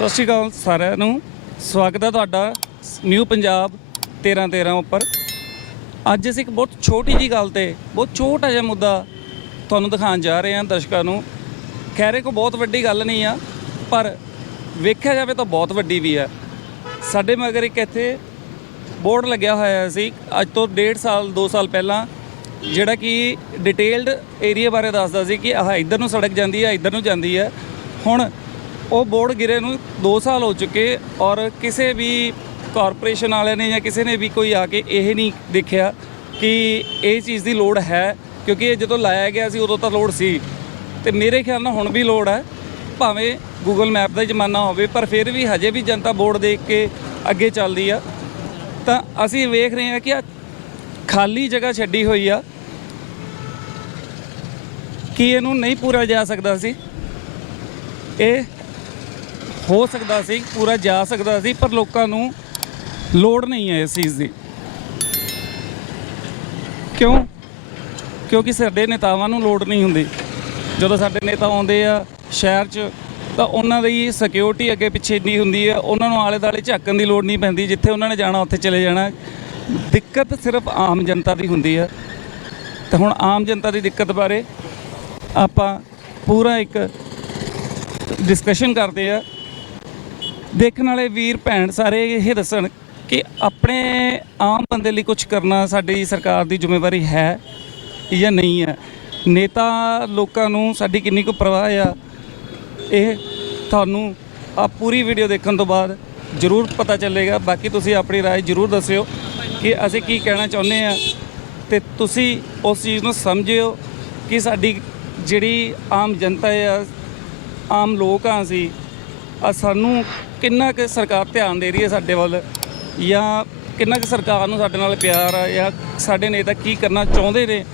ਸਤਿ ਸ਼੍ਰੀ ਅਕਾਲ ਸਾਰਿਆਂ ਨੂੰ। ਸਵਾਗਤ ਹੈ ਤੁਹਾਡਾ ਨਿਊ ਪੰਜਾਬ 13 13 ਉੱਪਰ। ਅੱਜ ਅਸੀਂ ਇੱਕ ਬਹੁਤ ਛੋਟੀ ਜੀ ਗੱਲ ਤੇ ਬਹੁਤ ਛੋਟਾ ਜਿਹਾ ਮੁੱਦਾ ਤੁਹਾਨੂੰ ਦਿਖਾਉਣ ਜਾ ਰਹੇ ਹਾਂ ਦਰਸ਼ਕਾਂ ਨੂੰ। ਖੈਰੇ ਕੋ ਬਹੁਤ ਵੱਡੀ ਗੱਲ ਨਹੀਂ ਆ, ਪਰ ਵੇਖਿਆ ਜਾਵੇ ਤਾਂ ਬਹੁਤ ਵੱਡੀ ਵੀ ਆ। ਸਾਡੇ ਮਗਰ ਇੱਕ ਇੱਥੇ ਬੋਰਡ ਲੱਗਿਆ ਹੋਇਆ ਸੀ, ਅੱਜ ਤੋਂ 1.5 ਸਾਲ 2 ਸਾਲ ਪਹਿਲਾਂ, ਜਿਹੜਾ ਕਿ ਡਿਟੇਲਡ ਏਰੀਆ ਬਾਰੇ ਦੱਸਦਾ ਸੀ ਕਿ ਆਹ ਇੱਧਰ ਨੂੰ ਸੜਕ ਜਾਂਦੀ ਹੈ ਇੱਧਰ ਨੂੰ ਜਾਂਦੀ ਹੈ ਹੁਣ ਉਹ ਬੋਰਡ ਗਿਰੇ ਨੂੰ 2 ਸਾਲ ਹੋ ਚੁੱਕੇ ਔਰ ਕਿਸੇ ਵੀ ਕਾਰਪੋਰੇਸ਼ਨ ਵਾਲਿਆਂ ਨੇ ਜਾਂ ਕਿਸੇ ਨੇ ਵੀ ਕੋਈ ਆ ਕੇ ਇਹ ਨਹੀਂ ਦੇਖਿਆ ਕਿ ਇਹ ਚੀਜ਼ ਦੀ ਲੋੜ ਹੈ, ਕਿਉਂਕਿ ਇਹ ਜਦੋਂ ਲਾਇਆ ਗਿਆ ਸੀ ਉਦੋਂ ਤਾਂ ਲੋੜ ਸੀ। ਤੇ ਮੇਰੇ ਖਿਆਲ ਨਾਲ ਹੁਣ ਵੀ ਲੋੜ ਹੈ, ਭਾਵੇਂ ਗੂਗਲ ਮੈਪ ਦਾ ਜ਼ਮਾਨਾ ਹੋਵੇ, ਪਰ ਫਿਰ ਵੀ ਹਜੇ ਵੀ ਜਨਤਾ ਬੋਰਡ ਦੇਖ ਕੇ ਅੱਗੇ ਚੱਲਦੀ ਆ। ਤਾਂ ਅਸੀਂ ਵੇਖ ਰਹੇ ਹਾਂ ਕਿ ਆ ਖਾਲੀ ਜਗ੍ਹਾ ਛੱਡੀ ਹੋਈ ਆ। ਕੀ ਇਹਨੂੰ ਨਹੀਂ ਪੂਰਾ ਜਾ ਸਕਦਾ ਸੀ? ਇਹ ਹੋ ਸਕਦਾ ਸੀ, ਪੂਰਾ ਜਾ ਸਕਦਾ ਸੀ, ਪਰ ਲੋਕਾਂ ਨੂੰ ਲੋੜ ਨਹੀਂ ਹੈ ਇਸ ਚੀਜ਼ ਦੀ। ਕਿਉਂ? ਕਿਉਂਕਿ ਸਾਡੇ ਨੇਤਾਵਾਂ ਨੂੰ ਲੋੜ ਨਹੀਂ ਹੁੰਦੀ। ਜਦੋਂ ਸਾਡੇ ਨੇਤਾ ਆਉਂਦੇ ਆ ਸ਼ਹਿਰ 'ਚ, ਤਾਂ ਉਹਨਾਂ ਦੀ ਸਿਕਿਉਰਿਟੀ ਅੱਗੇ ਪਿੱਛੇ ਨਹੀਂ ਹੁੰਦੀ ਹੈ ਉਹਨਾਂ ਨੂੰ ਆਲੇ ਦਾਲੇ ਝਾਕਣ ਦੀ ਲੋੜ ਨਹੀਂ ਪੈਂਦੀ, ਜਿੱਥੇ ਉਹਨਾਂ ਨੇ ਜਾਣਾ, ਉੱਥੇ ਚਲੇ ਜਾਣਾ। ਦਿੱਕਤ ਸਿਰਫ ਆਮ ਜਨਤਾ ਦੀ ਹੁੰਦੀ ਹੈ ਤਾਂ ਹੁਣ ਆਮ ਜਨਤਾ ਦੀ ਦਿੱਕਤ ਬਾਰੇ ਆਪਾਂ ਪੂਰਾ ਇੱਕ ਡਿਸਕਸ਼ਨ ਕਰਦੇ ਆ। ਦੇਖਣ ਵਾਲੇ ਵੀਰ ਭੈਣ ਸਾਰੇ ਇਹ ਦੱਸਣ ਕਿ ਆਪਣੇ ਆਮ ਬੰਦੇ ਲਈ ਕੁਝ ਕਰਨਾ ਸਾਡੀ ਸਰਕਾਰ ਦੀ ਜ਼ਿੰਮੇਵਾਰੀ ਹੈ ਜਾਂ ਨਹੀਂ ਹੈ ਨੇਤਾ ਲੋਕਾਂ ਨੂੰ ਸਾਡੀ ਕਿੰਨੀ ਕੁ ਪਰਵਾਹ ਆ ਇਹ ਤੁਹਾਨੂੰ ਆ ਪੂਰੀ ਵੀਡੀਓ ਦੇਖਣ ਤੋਂ ਬਾਅਦ ਜ਼ਰੂਰ ਪਤਾ ਚੱਲੇਗਾ ਬਾਕੀ ਤੁਸੀਂ ਆਪਣੀ رائے ਜ਼ਰੂਰ ਦੱਸਿਓ ਕਿ ਅਸੀਂ ਕੀ ਕਹਿਣਾ ਚਾਹੁੰਦੇ ਆ ਤੇ ਤੁਸੀਂ ਉਸ ਚੀਜ਼ ਨੂੰ ਸਮਝਿਓ ਕਿ ਸਾਡੀ ਜਿਹੜੀ ਆਮ ਜਨਤਾ ਆ ਆਮ ਲੋਕ ਆ ਅਸੀਂ ਆ ਸਾਨੂੰ ਕਿੰਨਾ ਕੁ ਸਰਕਾਰ ਧਿਆਨ ਦੇ ਰਹੀ ਹੈ ਸਾਡੇ ਵੱਲ? ਜਾਂ ਕਿੰਨਾ ਕੁ ਸਰਕਾਰ ਨੂੰ ਸਾਡੇ ਨਾਲ ਪਿਆਰ ਆ? ਜਾਂ ਸਾਡੇ ਨੇਤਾ ਕੀ ਕਰਨਾ ਚਾਹੁੰਦੇ ਨੇ?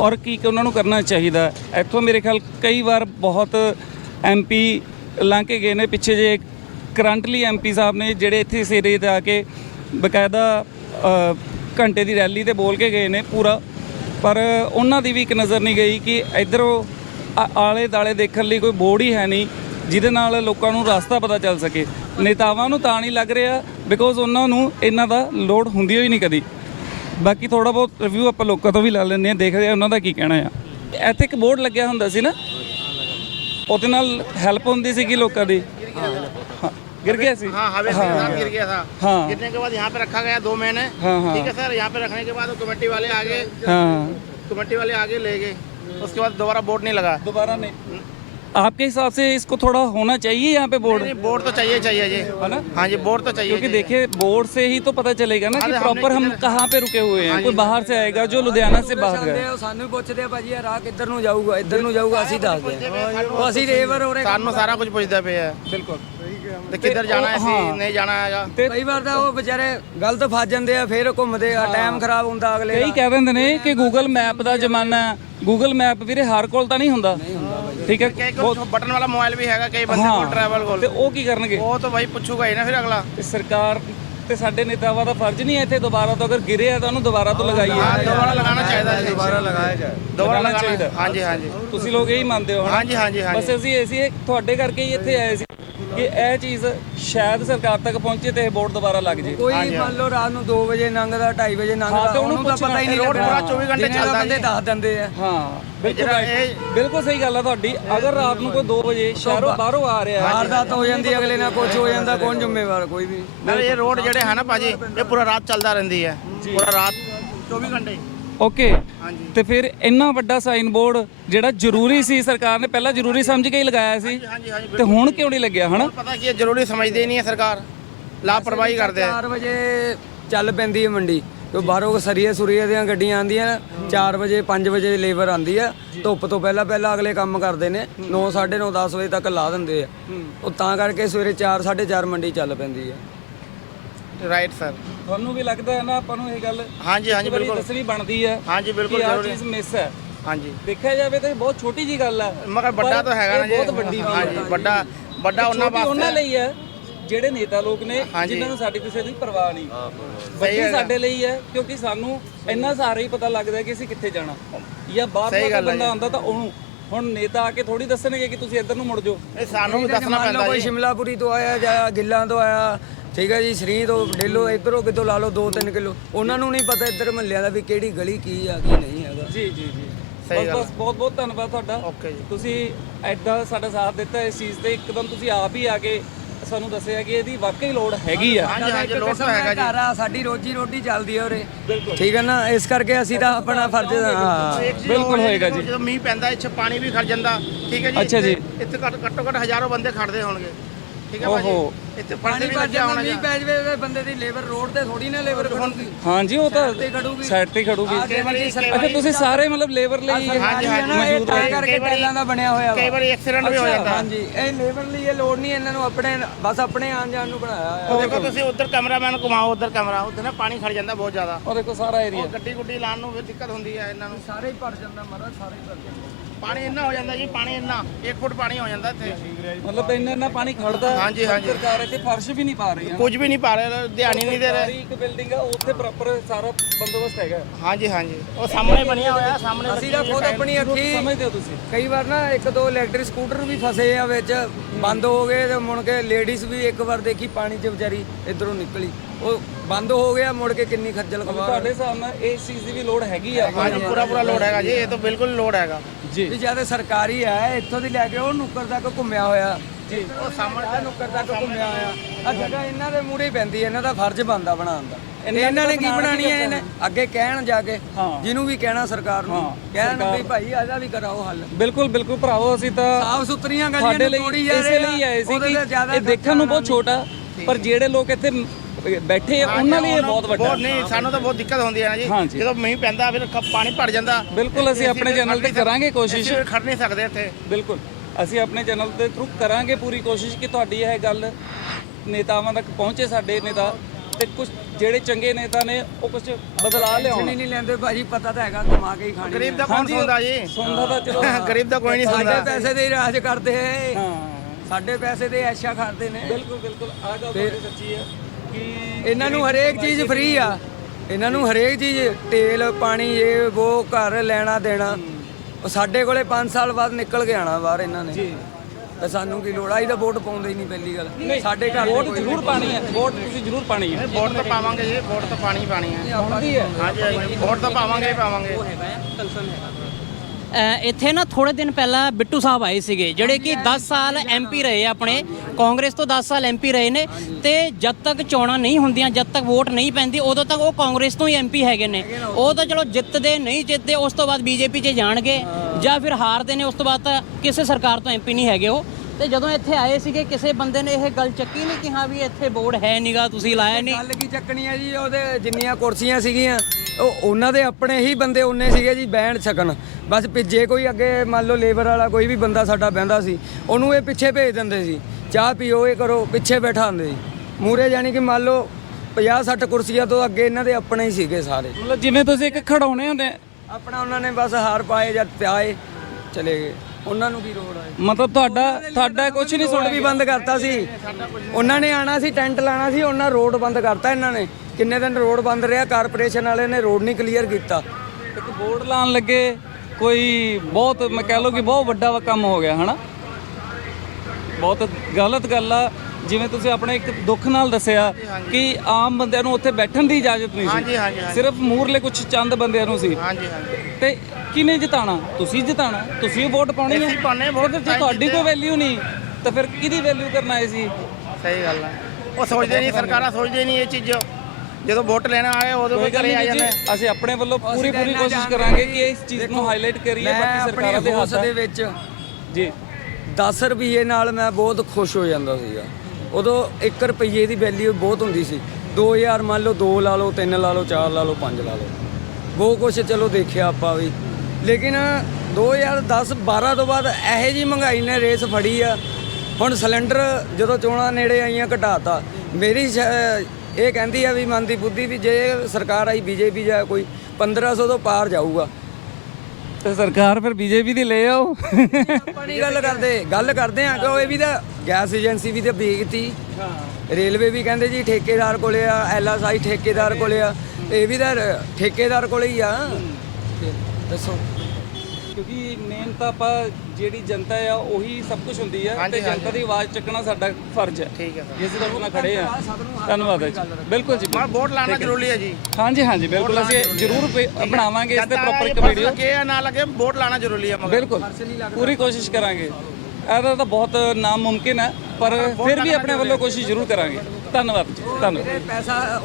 ਔਰ ਕੀ ਕਿ ਉਹਨਾਂ ਨੂੰ ਕਰਨਾ ਚਾਹੀਦਾ? ਇੱਥੋਂ ਮੇਰੇ ਖਿਆਲ ਕਈ ਵਾਰ ਬਹੁਤ ਐਮਪੀ ਲੰਘ ਕੇ ਗਏ ਨੇ। ਪਿੱਛੇ ਜੇ ਕਰੰਟਲੀ ਐਮਪੀ ਸਾਹਿਬ ਨੇ ਜਿਹੜੇ ਇੱਥੇ ਸਿਰੇ ਤੇ ਆ ਕੇ ਬਕਾਇਦਾ ਘੰਟੇ ਦੀ ਰੈਲੀ ਤੇ ਬੋਲ ਕੇ ਗਏ ਨੇ ਪੂਰਾ। ਪਰ ਉਹਨਾਂ ਦੀ ਵੀ ਇੱਕ ਨਜ਼ਰ ਨਹੀਂ ਗਈ ਕਿ ਇਧਰੋਂ ਆਲੇ ਦਾਲੇ ਦੇਖਣ ਲਈ ਕੋਈ ਬੋਰਡ ਹੀ ਹੈ ਨਹੀਂ। ਜਿਹਦੇ ਨਾਲ ਲੋਕਾਂ ਨੂੰ ਰਸਤਾ ਪਤਾ ਚੱਲ ਸਕੇ ਨੇਤਾਵਾਂ ਨੂੰ ਤਾਂ ਨਹੀਂ ਲੱਗ ਰਿਹਾ ਬਿਕੋਜ਼ ਉਹਨਾਂ ਨੂੰ ਇਹਨਾਂ ਦਾ ਲੋਡ ਹੁੰਦੀ ਹੋਈ ਨਹੀਂ ਕਦੀ ਬਾਕੀ ਥੋੜਾ ਬਹੁਤ ਰਿਵਿਊ ਆਪਾਂ ਲੋਕਾਂ ਤੋਂ ਵੀ ਲੈ ਲੈਂਦੇ ਹਾਂ ਦੇਖਦੇ ਹਾਂ ਉਹਨਾਂ ਦਾ ਕੀ ਕਹਿਣਾ ਆ ਇੱਥੇ ਇੱਕ ਬੋਰਡ ਲੱਗਿਆ ਹੁੰਦਾ ਸੀ ਨਾ ਉਹਦੇ ਨਾਲ ਹੈਲਪ ਹੁੰਦੀ ਸੀਗੀ ਲੋਕਾਂ ਦੀ ਹਾਂ ਗਿਰ ਗਿਆ ਸੀ हाँ हवे से इंसान गिर गया था हाँ। गिरने के बाद यहाँ पे रखा गया दो महीने हाँ, हाँ। ठीक है सर यहाँ पे रखने के बाद वो कमेटी वाले आगे हाँ कमेटी वाले आगे ले गए उसके बाद दोबारा बोर्ड नहीं लगा दोबारा नहीं आपके हिसाब से इसको थोड़ा होना चाहिए यहाँ पे बोर्ड नहीं बोर्ड तो चाहिए चाहिए जी है ना हाँ जी बोर्ड तो चाहिए क्योंकि चाहिए। देखिए बोर्ड से ही तो पता चलेगा ना कि अरे हमने प्रॉपर हम किधर- कहाँ पे रुके हुए हैं कोई बाहर से आएगा जो लुधियाना से बाहर ਜਾਂਦੇ गया ਆ, ਉਹ ਸਾਨੂੰ ਹੀ ਪੁੱਛਦੇ ਆ ਭਾਜੀ ਇਹ ਰਾਹ ਕਿੱਧਰ ਨੂੰ ਜਾਊਗਾ ਇੱਧਰ ਨੂੰ ਜਾਊਗਾ ਅਸੀਂ ਦੱਸਦੇ ਆ ਉਹ ਅਸੀਂ ਰੇਵਰ ਹੋ ਰਹੇ ਸਾਨੂੰ ਸਾਰਾ ਕੁਝ ਪੁੱਛਦਾ ਪਿਆ बिल्कुल ਤੇ ਕਿੱਧਰ ਜਾਣਾ ਹੈ ਹਾਂ। ਸੀ ਨਹੀਂ ਜਾਣਾ ਹੈਗਾ ਕਈ ਵਾਰ ਤਾਂ ਉਹ ਵਿਚਾਰੇ ਗਲਤ ਫਸ ਜਾਂਦੇ ਆ ਫੇਰ ਘੁੰਮਦੇ ਆ ਟਾਈਮ ਖਰਾਬ ਹੁੰਦਾ ਅਗਲੇ ਕਈ ਕਹਿ ਦਿੰਦੇ ਨੇ ਕਿ ਗੂਗਲ ਮੈਪ ਦਾ ਜ਼ਮਾਨਾ ਹੈ ਗੂਗਲ ਮੈਪ ਵੀਰੇ ਹਰ ਕੋਲ ਤਾਂ ਨਹੀਂ ਹੁੰਦਾ ਠੀਕ ਹੈ? ਕਈ ਕੋਲ ਬਟਨ ਵਾਲਾ ਮੋਬਾਈਲ ਵੀ ਹੈਗਾ ਕਈ ਬੰਦੇ ਕੋਲ ਟਰੈਵਲ ਤੇ ਕੋਲ ਉਹ ਕੀ ਕਰਨਗੇ? ਉਹ ਤਾਂ ਭਾਈ ਪੁੱਛੂਗਾ ਹੀ ਨਾ ਫਿਰ ਅਗਲਾ। ਤੇ ਸਰਕਾਰ ਤੇ ਸਾਡੇ ਨੇਤਾਵਾਂ ਦਾ ਫਰਜ਼ ਨਹੀਂ ਹੈ ਇੱਥੇ ਦੁਬਾਰਾ ਤੋਂ ਅਗਰ ਗਿਰੇ ਆ ਤਾਂ ਉਹਨੂੰ ਦੁਬਾਰਾ ਤੋਂ ਲਗਾਈਏ। ਹਾਂ ਦੁਬਾਰਾ ਲਗਾਉਣਾ ਚਾਹੀਦਾ ਜੀ। ਦੁਬਾਰਾ ਲਗਾਇਆ ਜਾਏ। ਦੁਬਾਰਾ ਲਗਾਉਣਾ ਚਾਹੀਦਾ। ਹਾਂਜੀ ਹਾਂਜੀ। ਤੁਸੀਂ ਲੋਕ ਇਹੀ ਮੰਨਦੇ ਹੋ ਹਨਾ? ਹਾਂਜੀ ਹਾਂਜੀ ਹਾਂਜੀ। ਬਸ ਅਸੀਂ ਅਸੀਂ ਤੁਹਾਡੇ ਕਰਕੇ ਹੀ ਇੱਥੇ ਆਏ ਸੀ। ਕਿ ਇਹ ਚੀਜ਼ ਸ਼ਾਇਦ ਸਰਕਾਰ ਤੱਕ ਪਹੁੰਚੇ ਤੇ ਇਹ ਬੋਰਡ ਦੁਬਾਰਾ ਲੱਗ ਜੇ। ਕੋਈ ਮੰਨ ਲਓ ਰਾਤ ਨੂੰ 2 ਵਜੇ ਲੰਘਦਾ 2:30 ਵਜੇ ਹਾਂ, ਲੰਘਦਾ ਤੇ ਉਹਨੂੰ ਤਾਂ ਪਤਾ ਹੀ ਨਹੀਂ ਰੋਡ। ਪੂਰਾ 24 ਘੰਟੇ ਚੱਲਦਾ ਬੰਦੇ। ਦੱਸ ਦਿੰਦੇ ਆ। ਹਾਂ ਬਿਲਕੁਲ ਬਿਲਕੁਲ ਸਹੀ ਗੱਲ ਆ ਤੁਹਾਡੀ। ਅਗਰ ਰਾਤ ਨੂੰ ਕੋਈ 2 ਵਜੇ ਸ਼ਹਿਰੋਂ ਬਾਹਰੋਂ ਆ ਰਿਹਾ ਹੈ। ਵਾਰਦਾਤ ਹੋ ਜਾਂਦੀ ਅਗਲੇ ਨਾਲ ਕੁਝ ਹੋ ਜਾਂਦਾ ਕੌਣ ਜ਼ਿੰਮੇਵਾਰ? ਕੋਈ ਵੀ। ਨਾਲੇ ਇਹ ਰੋਡ ਜਿਹੜੇ ਹੈ ਨਾ ਭਾਜੀ ਇਹ ਪੂਰਾ ਰਾਤ ਚੱਲਦਾ ਰਹਿੰਦੀ ਹੈ। ਪੂਰਾ ਰਾਤ 24 ਘੰਟੇ। ਓਕੇ। ਹਾਂਜੀ। ਤੇ ਫਿਰ ਇੰਨਾ ਵੱਡਾ ਸਾਈਨ ਬੋਰਡ ਜਿਹੜਾ ਜ਼ਰੂਰੀ ਸੀ ਸਰਕਾਰ ਨੇ ਪਹਿਲਾਂ ਜ਼ਰੂਰੀ ਸਮਝ ਕੇ ਹੀ ਲਗਾਇਆ ਸੀ। ਹਾਂਜੀ ਹਾਂਜੀ ਤੇ ਹੁਣ ਕਿਉਂ ਨਹੀਂ ਲੱਗਿਆ ਹਨਾ? ਪਤਾ ਕੀ ਹੈ ਜ਼ਰੂਰੀ ਸਮਝਦੇ ਹੀ ਨਹੀਂ ਹੈ ਸਰਕਾਰ। ਲਾਪਰਵਾਹੀ ਕਰਦੇ ਆ। 4 ਵਜੇ ਚੱਲ ਪੈਂਦੀ ਹੈ ਮੰਡੀ। ਤੇ ਬਾਹਰੋਂ ਸਰੀਏ ਸੁਰੀਏ ਦੀਆਂ ਗੱਡੀਆਂ ਆਉਂਦੀਆਂ ਨੇ 4 ਵਜੇ 5 ਵਜੇ ਲੇਬਰ ਆਉਂਦੀ ਆ ਧੁੱਪ ਤੋਂ ਪਹਿਲਾਂ ਪਹਿਲਾਂ ਅਗਲੇ ਕੰਮ ਕਰਦੇ ਨੇ 9 9:30 10 ਵਜੇ ਤੱਕ ਲਾ ਦਿੰਦੇ ਆ। ਉਹ ਤਾਂ ਕਰਕੇ ਸਵੇਰੇ 4 4:30 ਮੰਡੀ ਚੱਲ ਪੈਂਦੀ ਆ ਰਾਈਟ ਸਰ ਤੁਹਾਨੂੰ ਵੀ ਲੱਗਦਾ ਹੈ ਨਾ ਆਪਾਂ ਨੂੰ ਇਹ ਗੱਲ ਹਾਂਜੀ ਹਾਂਜੀ ਬਿਲਕੁਲ। ਦੱਸਣੀ ਬਣਦੀ ਹੈ ਹਾਂਜੀ ਬਿਲਕੁਲ ਕਿ ਆਹ ਜ਼ਰੂਰੀ ਚੀਜ਼ ਮਿਸ ਹੈ। ਹਾਂਜੀ। ਦੇਖਿਆ ਜਾਵੇ ਤਾਂ ਇਹ ਬਹੁਤ ਛੋਟੀ ਜੀ ਗੱਲ ਹੈ ਮਗਰ ਵੱਡਾ ਤਾਂ ਹੈਗਾ ਨਾ ਇਹ ਜੀ। ਬਹੁਤ ਵੱਡੀ ਵੀ ਹਾਂਜੀ ਵੱਡਾ ਵੱਡਾ ਉਹਨਾਂ ਛੋਟੀ ਉਹਨਾਂ ਵਾਸਤੇ ਲਈ ਹੈ ਜਿਹੜੇ ਨੇਤਾ ਲੋਕ ਨੇ। ਜਿਨ੍ਹਾਂ ਨੂੰ ਸਾਡੀ ਕਿਸੇ ਦੀ ਪਰਵਾਹ ਨਹੀਂ। ਵੱਡੀ ਸਾਡੇ ਲਈ ਹੈ ਕਿਉਂਕਿ ਸਾਨੂੰ ਇੰਨਾ ਸਾਰਾ ਹੀ ਪਤਾ ਲੱਗਦਾ ਹੈ ਕਿ ਅਸੀਂ ਕਿੱਥੇ ਜਾਣਾ। ਜਾਂ ਬਾਹਰ ਦਾ ਬੰਦਾ। ਆਉਂਦਾ ਤਾਂ ਉਹਨੂੰ। ਹੁਣ ਨੇਤਾ ਆ ਕੇ ਥੋੜੀ ਦੱਸਣਗੇ ਕਿ ਤੁਸੀਂ ਇੱਧਰ ਨੂੰ ਮੁੜ ਜਾਓ। ਇਹ ਸਾਨੂੰ ਵੀ ਦੱਸਣਾ ਪੈਂਦਾ ਕੋਈ ਜੀ। ਸ਼ਿਮਲਾਪੁਰੀ ਤੋਂ ਆਇਆ ਜਾਂ ਗਿੱਲਾਂ ਤੋਂ ਆਇਆ ਠੀਕ ਹੈ ਜੀ ਸ੍ਰੀ ਤੋਂ ਡੇਲੋ ਇਧਰੋਂ ਕਿਤੋਂ ਲਾ ਲਓ 2-3 ਕਿਲੋ। ਉਹਨਾਂ ਨੂੰ ਨਹੀਂ ਪਤਾ ਇੱਧਰ ਮਹੱਲਿਆਂ ਦਾ ਵੀ ਕਿਹੜੀ ਗਲੀ ਕੀ ਆ ਕੀ ਨਹੀਂ ਹੈਗਾ। ਜੀ ਜੀ ਜੀ। ਸਹੀ ਬਸ ਗੱਲ ਬਸ ਬਹੁਤ ਬਹੁਤ ਧੰਨਵਾਦ ਤੁਹਾਡਾ। ਓਕੇ ਜੀ। ਤੁਸੀਂ ਐਡਾ ਸਾਡਾ ਸਾਥ ਦਿੱਤਾ ਇਸ ਚੀਜ਼ ਤੇ ਇੱਕਦਮ ਤੁਸੀਂ ਆਪ ਹੀ ਆ ਕੇ ਸਾਨੂੰ ਦੱਸਿਆ ਕਿ ਇਹਦੀ ਵਾਕਈ ਲੋੜ ਹੈਗੀ ਆ। ਹਾਂਜੀ ਹਾਂਜੀ ਲੋੜ ਤਾਂ ਹੈਗਾ ਜੀ। ਘਰ ਆ ਸਾਡੀ ਰੋਜੀ ਰੋਟੀ ਚੱਲਦੀ ਹੈ ਉਰੇ। ਠੀਕ ਹੈ ਨਾ ਇਸ ਕਰਕੇ ਅਸੀਂ ਤਾਂ ਆਪਣਾ ਫਰਜ਼ ਹਾਂ। ਬਿਲਕੁਲ ਹੋਏਗਾ ਜੀ। ਜਦੋਂ ਮੀਂਹ ਪੈਂਦਾ ਇੱਥੇ ਪਾਣੀ ਵੀ ਖੜ ਜਾਂਦਾ ਠੀਕ ਹੈ ਜੀ? ਅੱਛਾ ਜੀ। ਇੱਥੇ- ਇੱਥੇ ਘੱਟ ਘੱਟੋ ਘੱਟ ਹਜ਼ਾਰੋਂ ਬੰਦੇ ਖੜਦੇ ਹੋਣਗੇ। ਠੀਕ ਹੈ ਭਾਜੀ? ਓਹੋ। ਇੱਥੇ ਪਾਣੀ ਪਾਣੀ ਵੀ ਭਰ ਲੱਗਿਆ ਜਾਂਦਾ ਹੋਣਾ ਮੀਂਹ ਜੀ ਪੈ ਜਵੇ ਤੇ ਬੰਦੇ ਦੀ ਲੇਬਰ ਰੋਡ ਤੇ ਥੋੜੀ ਨਾ ਲੇਬਰ ਖੜੂਗੀ ਹਾਂਜੀ ਉਹ ਤਾਂ ਤੇ ਖੜੂਗੀ। ਸਾਈਡ ਤੇ ਖੜੂਗੀ। ਆਹ ਜਿਵੇਂ ਕਿ ਅੱਛਾ ਤੁਸੀਂ ਸਾਰੇ ਮਤਲਬ ਲੇਬਰ ਲਈ ਹਾਂਜੀ ਹਾਂਜੀ ਇਹ ਤਾਂ ਕਰਕੇ ਟੈਲਾਂ ਦਾ ਬਣਿਆ ਹੋਇਆ ਵਾ ਕਈ ਵਾਰੀ ਐਕਸੀਡੈਂਟ ਵੀ ਹੋ ਜਾਂਦਾ। ਹਾਂਜੀ ਇਹ ਲੇਬਰ ਲਈ ਇਹ ਲੋੜ ਨਹੀਂ ਇਹਨਾਂ ਨੂੰ ਆਪਣੇ ਬਸ ਆਪਣੇ ਆਣ ਜਾਣ ਨੂੰ ਬਣਾਇਆ ਹੋਇਆ। ਉਹ ਦੇਖੋ ਤੁਸੀਂ ਉਧਰ ਕੈਮਰਾਮੈਨ ਘੁਮਾਓ ਉਧਰ ਕੈਮਰਾ ਉੱਧਰ ਨਾ ਪਾਣੀ ਖੜ ਜਾਂਦਾ ਬਹੁਤ ਜ਼ਿਆਦਾ। ਉਹ ਦੇਖੋ ਸਾਰਾ ਏਰੀਆ ਉਹ ਗੱਡੀ ਗੁੱਡੀ ਲਾਉਣ ਨੂੰ ਵੀ ਦਿੱਕਤ ਹੁੰਦੀ ਹੈ ਇਹਨਾਂ ਨੂੰ। ਸਾਰੇ ਹੀ ਭਰ ਜਾਂਦਾ ਮਹਾਰਾਜ ਸਾਰੇ ਹੀ ਭਰ ਜਾਂਦਾ। ਪਾਣੀ ਇੰਨਾ ਹੋ ਜਾਂਦਾ ਜੀ ਪਾਣੀ ਇੰਨਾ 1 ਫੁੱਟ ਪਾਣੀ ਹੋ ਜਾਂਦਾ ਇੱਥੇ। ਮਤਲਬ ਇੰਨਾ ਇੰਨਾ ਪਾਣੀ ਖੜਦਾ ਹਾਂਜੀ, ਹਾਂਜੀ। ਸਰਕਾਰ ਇੱਥੇ ਫਰਸ਼ ਵੀ ਨਹੀਂ ਪਾ ਰਹੀ ਹੈ ਕੁਝ ਵੀ ਨਹੀਂ ਪਾ ਰਹੇ ਧਿਆਨ ਹੀ ਨਹੀਂ ਦੇ ਰਹੇ। ਇੱਕ ਬਿਲਡਿੰਗ ਆ ਉੱਥੇ ਪ੍ਰੋਪਰ ਸਾਰਾ ਬੰਦੋਬਸਤ ਹੈਗਾ। ਹਾਂਜੀ ਹਾਂਜੀ। ਉਹ ਸਾਹਮਣੇ ਬਣਿਆ ਹੋਇਆ ਸਾਹਮਣੇ ਅਸੀਂ ਤਾਂ ਖੁਦ ਆਪਣੀ ਅੱਖੀ ਸਮਝਦੇ ਹੋ ਤੁਸੀਂ। ਕਈ ਵਾਰ ਨਾ ਇੱਕ ਦੋ ਇਲੈਕਟ੍ਰਿਕ ਸਕੂਟਰ ਵੀ ਫਸੇ ਆ ਵਿੱਚ ਬੰਦ ਹੋ ਗਏ ਤੇ ਮੁੜ ਕੇ ਲੇਡੀਜ਼ ਵੀ ਇੱਕ ਵਾਰ ਦੇਖੀ ਪਾਣੀ 'ਚ ਵਿਚਾਰੀ ਇਧਰੋਂ ਨਿਕਲੀ। ਉਹ ਬੰਦ ਹੋ ਗਿਆ ਮੁੜ ਕੇ ਕਿੰਨੀ ਖੱਜਲ ਖਵਾਰ। ਤੁਹਾਡੇ ਹਿਸਾਬ ਨਾਲ ਇਸ ਚੀਜ਼ ਦੀ ਵੀ ਲੋੜ ਹੈਗੀ ਆ? ਹਾਂਜੀ ਪੂਰਾ ਪੂਰਾ ਲੋਡ ਹੈਗਾ ਜੀ ਇਹ ਤਾਂ ਬਿਲਕੁਲ ਲੋਡ ਹੈਗਾ। ਜੀ। ਵੀ ਜ਼ਿਆਦਾ ਸਰਕਾਰੀ ਹੈ ਇੱਥੋਂ ਦੀ ਲੈ ਕੇ ਉਹ ਨੁੱਕਰ ਤੱਕ ਘੁੰਮਿਆ ਹੋਇਆ। ਜੀ। ਉਹ ਸਾਹਮਣੇ ਨੁੱਕਰ ਤੱਕ ਘੁੰਮਿਆ ਹੋਇਆ। ਆ ਜਗ੍ਹਾ ਇਹਨਾਂ ਦੇ ਮੂਹਰੇ ਪੈਂਦੀ ਹੈ ਇਹਨਾਂ ਦਾ ਫਰਜ਼ ਬਣਦਾ ਬਣਾਉਣ ਦਾ। ਇਹਨਾਂ ਨੇ ਕੀ ਬਣਾਣੀ ਹੈ ਇਹਨੇ ਅੱਗੇ ਕਹਿਣ ਜਾ ਕੇ। ਜਿਹਨੂੰ ਵੀ ਕਹਿਣਾ ਸਰਕਾਰ ਨੂੰ ਕਹਿਣ ਵੀ ਭਾਈ ਆਜਾ ਵੀ ਕਰਾਓ ਹੱਲ। ਬਿਲਕੁਲ ਬਿਲਕੁਲ ਭਰਾਵੋ ਅਸੀਂ ਤਾਂ ਸਾਫ਼ ਸੁਥਰੀਆਂ ਗਲੀਆਂ ਨੂੰ ਤੋੜੀ ਜਾ ਇਸੇ ਰਹੇ ਲਈ ਆਏ ਸੀ ਉਹਦੇ ਤੇ ਕਿ ਜ਼ਿਆਦਾ ਇਹ ਦੇਖਣ ਨੂੰ ਬਹੁਤ ਛੋਟਾ ਪਰ ਜਿਹੜੇ ਲੋਕ ਇੱਥੇ ਬੈਠੇ ਆ ਉਹਨਾਂ ਲਈ ਇਹ ਬਹੁਤ ਵੱਡਾ ਬਹੁਤ ਨਹੀਂ ਸਾਨੂੰ ਤਾਂ ਬਹੁਤ ਦਿੱਕਤ ਹੁੰਦੀ ਹੈ ਨਾ ਜੀ। ਹਾਂਜੀ। ਜਦੋਂ ਮੀਂਹ ਪੈਂਦਾ ਫਿਰ ਖ- ਪਾਣੀ ਭਰ ਜਾਂਦਾ। ਬਿਲਕੁਲ ਅਸੀਂ ਆਪਣੇ ਚੈਨਲ ਤੇ ਕਰਾਂਗੇ ਕੋਸ਼ਿਸ਼। ਅਸੀਂ ਖੜ ਨਹੀਂ ਸਕਦੇ ਇੱਥੇ। ਬਿਲਕੁਲ ਅਸੀਂ ਆਪਣੇ ਚੈਨਲ ਦੇ ਥਰੂ ਕਰਾਂਗੇ ਪੂਰੀ ਕੋਸ਼ਿਸ਼ ਕਿ ਤੁਹਾਡੀ ਇਹ ਗੱਲ ਨੇਤਾਵਾਂ ਤੱਕ ਪਹੁੰਚੇ ਸਾਡੇ ਨੇਤਾ ਤੇ ਕੁਝ ਜਿਹੜੇ ਚੰਗੇ ਨੇਤਾ ਨੇ ਉਹ ਕੁਝ ਬਦਲਾ ਲਿਆਉਣ। ਨਹੀਂ ਨਹੀਂ ਲੈਂਦੇ ਭਾਜੀ ਪਤਾ ਤਾਂ ਹੈਗਾ ਕਮਾ ਕੇ ਹੀ ਖਾਣੀ ਗਰੀਬ। ਦਾ ਕੌਣ ਸੁਣਦਾ ਜੀ? ਸੁਣਦਾ ਤਾਂ ਚਲੋ ਗਰੀਬ ਦਾ ਕੋਈ ਨਹੀਂ ਸਾਡੇ ਸੁਣਦਾ। ਪੈਸੇ ਦੇ ਹੀ ਰਾਜ ਕਰਦੇ ਹੈ ਹਾਂ। ਸਾਡੇ ਪੈਸੇ ਦੇ ਐਸ਼ਾ ਕਰਦੇ ਨੇ। ਬਿਲਕੁਲ ਬਿਲਕੁਲ ਆ ਗੱਲ ਤੁਹਾਡੀ ਸੱਚੀ ਹੈ। ਇਹਨਾਂ ਨੂੰ ਹਰੇਕ ਚੀਜ਼ ਫ੍ਰੀ ਆ। ਇਹਨਾਂ ਨੂੰ ਹਰੇਕ ਚੀਜ਼ ਤੇਲ ਪਾਣੀ ਇਹ ਉਹ ਘਰ ਲੈਣਾ ਦੇਣਾ। ਉਹ ਸਾਡੇ ਕੋਲੇ 5 ਸਾਲ ਬਾਅਦ ਨਿਕਲ ਕੇ ਆਣਾ ਬਾਹਰ ਇਹਨਾਂ ਨੇ। ਜੀ। ਤੇ ਸਾਨੂੰ ਕੀ ਲੋੜ ਆ? ਇਹਦਾ ਵੋਟ ਪਾਉਂਦੇ ਹੀ ਨਹੀਂ ਪਹਿਲੀ ਗੱਲ। ਸਾਡੇ ਘਰ ਵੋਟ ਜ਼ਰੂਰ ਪਾਣੀ ਹੈ। ਵੋਟ ਤੁਸੀਂ ਜ਼ਰੂਰ ਪਾਣੀ ਹੈ। ਵੋਟ ਤਾਂ ਪਾਵਾਂਗੇ ਜੀ ਵੋਟ ਤਾਂ ਪਾਣੀ ਪਾਣੀ ਹੈ। ਹਾਂਜੀ ਵੋਟ ਤਾਂ ਪਾਵਾਂਗੇ ਪਾਵਾਂਗੇ। ਅ, ਇੱਥੇ ਨਾ ਥੋੜੇ ਦਿਨ ਪਹਿਲਾਂ ਬਿੱਟੂ ਸਾਹਿਬ ਆਏ ਸੀਗੇ ਜਿਹੜੇ ਕਿ 10 ਸਾਲ ਐਮਪੀ ਰਹੇ ਆਪਣੇ ਕਾਂਗਰਸ ਤੋਂ 10 ਸਾਲ ਐਮਪੀ ਰਹੇ ਨੇ ਤੇ ਜਦ ਤੱਕ ਚੋਣਾਂ ਨਹੀਂ ਹੁੰਦੀਆਂ ਜਦ ਤੱਕ ਵੋਟ ਨਹੀਂ ਪੈਂਦੀ ਉਦੋਂ ਤੱਕ ਉਹ ਕਾਂਗਰਸ ਤੋਂ ਹੀ ਐਮਪੀ ਹੈਗੇ ਨੇ। ਉਹ। ਤਾਂ ਚਲੋ ਜਿੱਤਦੇ ਨਹੀਂ ਜਿੱਤਦੇ ਉਸ ਤੋਂ ਬਾਅਦ ਬੀਜੇਪੀ 'ਚ ਜਾਣਗੇ ਜਾਂ ਫਿਰ ਹਾਰਦੇ ਨੇ ਉਸ ਤੋਂ ਬਾਅਦ ਤਾਂ ਕਿਸੇ ਸਰਕਾਰ ਤੋਂ ਐਮਪੀ ਨਹੀਂ ਹੈਗੇ ਉਹ। ਤੇ ਜਦੋਂ ਇੱਥੇ ਆਏ ਸੀਗੇ ਕਿਸੇ ਬੰਦੇ ਨੇ ਇਹ ਗੱਲ ਚੱਕੀ ਨਹੀਂ ਕਿ ਹਾਂ ਵੀ ਇੱਥੇ ਬੋਰਡ ਹੈ ਨਹੀਂਗਾ ਤੁਸੀਂ ਲਾਇਆ ਨਹੀਂ? ਗੱਲ ਕੀ ਚੱਕਣੀ ਆ ਜੀ? ਉਹਦੇ ਜਿੰਨੀਆਂ ਕੁਰਸੀਆਂ ਸੀਗੀਆਂ ਉਹ ਉਹਨਾਂ ਦੇ ਆਪਣੇ ਹੀ ਬੰਦੇ ਉਹਨੇ ਸੀਗੇ ਜੀ ਬਹਿਣ ਸਕਣ ਬਸ ਜੇ ਕੋਈ ਅੱਗੇ ਮੰਨ ਲਓ ਲੇਬਰ ਵਾਲਾ ਕੋਈ ਵੀ ਬੰਦਾ ਸਾਡਾ ਬਹਿੰਦਾ ਸੀ ਉਹਨੂੰ ਇਹ ਪਿੱਛੇ ਭੇਜ ਦਿੰਦੇ ਸੀ। ਚਾਹ ਪੀਓ ਇਹ ਕਰੋ ਪਿੱਛੇ ਬਿਠਾਉਂਦੇ ਸੀ। ਮੂਰੇ ਜਾਨੀ ਕਿ ਮੰਨ ਲਓ 50 60 ਕੁਰਸੀਆਂ ਤੋਂ ਅੱਗੇ ਇਹਨਾਂ ਦੇ ਆਪਣੇ ਹੀ ਸੀਗੇ ਸਾਰੇ। ਮਤਲਬ ਜਿਵੇਂ ਤੁਸੀਂ ਇੱਕ ਖੜਾਉਣੇ ਹੁੰਦੇ ਆਪਣਾ ਉਹਨਾਂ ਨੇ ਬਸ ਹਾਰ ਪਾਏ ਜਦ ਪਿਆਏ ਚਲੇ ਗਏ। ਉਹਨਾਂ ਨੂੰ ਕੀ ਲੋੜ ਹੈ ਮਤਲਬ ਤੁਹਾਡਾ ਤੁਹਾਡਾ ਕੁਝ ਨਹੀਂ ਸੁਣ ਵੀ ਬੰਦ ਕਰਤਾ ਸੀ। ਉਹਨਾਂ ਨੇ ਆਣਾ ਸੀ, ਟੈਂਟ ਲਾਣਾ ਸੀ, ਉਹਨਾਂ ਰੋਡ ਬੰਦ ਕਰਤਾ ਇਹਨਾਂ ਨੇ। ਕਿੰਨੇ ਦਿਨ ਰੋਡ ਬੰਦ ਰਿਹਾ, ਕਾਰਪੋਰੇਸ਼ਨ ਵਾਲੇ ਨੇ ਰੋਡ ਨਹੀਂ ਕਲੀਅਰ ਕੀਤਾ। ਇੱਕ ਬੋਰਡ ਲਾਉਣ ਲੱਗੇ, ਕੋਈ ਬਹੁਤ ਮੈਂ ਕਹਿ ਲਓ ਕਿ ਬਹੁਤ ਵੱਡਾ ਕੰਮ ਹੋ ਗਿਆ, ਹਨਾ? ਬਹੁਤ ਗਲਤ ਗੱਲ ਆ। ਜਿਵੇਂ ਤੁਸੀਂ ਆਪਣੇ ਇੱਕ ਦੁੱਖ ਨਾਲ ਦੱਸਿਆ ਕਿ ਆਮ ਬੰਦਿਆਂ ਨੂੰ ਉੱਥੇ ਬੈਠਣ ਦੀ ਇਜਾਜ਼ਤ ਨਹੀਂ ਸੀ। ਹਾਂਜੀ ਹਾਂਜੀ ਸਿਰਫ ਮੂਰਲੇ ਕੁਝ ਚੰਦ ਬੰਦਿਆਂ ਨੂੰ ਸੀ। ਹਾਂਜੀ ਹਾਂਜੀ। ਤੇ ਕਿਹਨੇ ਜਿਤਾਣਾ? ਤੁਸੀਂ ਜਿਤਾਣਾ? ਤੁਸੀਂ ਵੋਟ ਪਾਉਣੀ ਹੈ? ਅਸੀਂ ਪਾਉਂਦੇ ਹਾਂ ਵੋਟ, ਤੇ ਜੇ ਤੁਹਾਡੀ ਕੋਈ ਵੈਲਿਊ ਨਹੀਂ ਤਾਂ ਫਿਰ ਕਿਹਦੀ ਵੈਲਿਊ ਕਰਨ ਆਏ ਸੀ ਸਹੀ ਗੱਲ ਹੈ ਉਹ ਸੋਚਦੇ ਨਹੀਂ ਸਰਕਾਰਾਂ ਸੋਚਦੇ ਨਹੀਂ ਇਹ ਚੀਜ਼। ਜਦੋਂ ਵੋਟ ਲੈਣ ਆਏ ਉਦੋਂ ਕੋਈ ਵੀ ਗੱਲ ਘਰੇ ਆ ਨਹੀਂ ਜੀ ਜਾਂਦੇ। ਅਸੀਂ ਆਪਣੇ ਵੱਲੋਂ ਪੂਰੀ ਪੂਰੀ ਕੋਸ਼ਿਸ਼ ਕਰਾਂਗੇ ਕਿ ਇਸ ਚੀਜ਼ ਨੂੰ ਹਾਈਲਾਈਟ ਕਰੀਏ ਬਾਕੀ ਸਰਕਾਰਾਂ ਦੇ ਹੱਥ ਦੇ ਵਿੱਚ ਜੀ। 10 ਰੁਪਏ ਨਾਲ ਮੈਂ ਬਹੁਤ ਖੁਸ਼ ਹੋ ਜਾਂਦਾ ਸੀਗਾ। ਉਦੋਂ 1 ਰੁਪਏ ਦੀ ਵੈਲਿਊ ਬਹੁਤ ਹੁੰਦੀ ਸੀ। 2000 ਮੰਨ ਲਓ 2 ਲਾ ਲਓ 3 ਲਾ ਲਓ 4 ਲਾ ਲਓ 5 ਲਾ ਲਓ। ਬਹੁਤ ਕੁਛ ਚਲੋ ਦੇਖਿਆ ਆਪਾਂ ਵੀ। ਲੇਕਿਨ 2010 12 ਤੋਂ ਬਾਅਦ ਇਹੋ ਜੀ ਮਹਿੰਗਾਈ ਨੇ ਰੇਸ ਫੜੀ ਆ। ਹੁਣ ਸਿਲੰਡਰ ਜਦੋਂ ਚੋਣਾਂ ਨੇੜੇ ਆਈਆਂ ਘਟਾਤਾ। ਮੇਰੀ ਇਹ ਕਹਿੰਦੀ ਆ ਵੀ ਮਨ ਦੀ ਬੁੱਧੀ ਵੀ ਜੇ ਸਰਕਾਰ ਆਈ ਬੀਜੇਪੀ ਜਾਂ ਕੋਈ 1500 ਤੋਂ ਪਾਰ ਜਾਊਗਾ। ਤੇ ਸਰਕਾਰ ਫਿਰ ਬੀਜੇਪੀ ਦੀ ਲੈ ਆਓ। ਆਪਾਂ ਨਹੀਂ ਗੱਲ ਕਰਦੇ ਗੱਲ ਕਰਦੇ ਆ ਕਿ ਉਹ ਇਹ ਵੀ ਤਾਂ ਗੈਸ ਏਜੰਸੀ ਵੀ ਤਾਂ ਵੇਚਤੀ ਰੇਲਵੇ ਵੀ ਕਹਿੰਦੇ ਜੀ ਠੇਕੇਦਾਰ ਕੋਲੇ ਆ ਐਲਐਸਆਈ ਠੇਕੇਦਾਰ ਕੋਲੇ ਆ। ਇਹ ਵੀ ਤਾਂ ਠੇਕੇਦਾਰ ਕੋਲੇ ਹੀ ਆ। ਦੱਸੋ। ਕਿਉਂਕਿ ਮੇਨ ਤਾਂ ਆਪਾਂ ਜਿਹੜੀ ਜਨਤਾ ਆ ਉਹੀ ਸਭ ਕੁਝ ਹੁੰਦੀ ਆ। ਤੇ ਜਨਤਾ ਦੀ ਆਵਾਜ਼ ਚੱਕਣਾ ਸਾਡਾ ਫਰਜ਼ ਹੈ ਠੀਕ ਹੈ ਜਿਸ ਤਰ੍ਹਾਂ ਨਾਲ ਖੜੇ ਆ। ਧੰਨਵਾਦ ਹੈ ਜੀ। ਬਿਲਕੁਲ ਜੀ ਮਾ ਵੋਟ ਲਾਣਾ ਜ਼ਰੂਰੀ ਹੈ ਜੀ। ਹਾਂਜੀ ਹਾਂਜੀ ਬਿਲਕੁਲ। ਅਸੀਂ ਜ਼ਰੂਰ ਬਣਾਵਾਂਗੇ ਇਸ ਤੇ ਪ੍ਰੋਪਰ ਇੱਕ ਵੀਡੀਓ ਲੱਗੇ ਜਾਂ ਨਾ ਲੱਗੇ ਵੋਟ ਲਾਣਾ ਜ਼ਰੂਰੀ ਹੈ ਮਗਰ। ਬਿਲਕੁਲ। ਪੂਰੀ ਕੋਸ਼ਿਸ਼ ਕਰਾਂਗੇ। ਇਹਦਾ ਤਾਂ ਬਹੁਤ ਨਾਮੁਮਕਿਨ ਹੈ ਪਰ ਫਿਰ ਵੀ ਆਪਣੇ ਵੱਲੋਂ ਕੋਸ਼ਿਸ਼ ਜ਼ਰੂਰ ਕਰਾਂਗੇ। ਧੰਨਵਾਦ ਜੀ ਧੰਨਵਾਦ। ਪੈਸਾ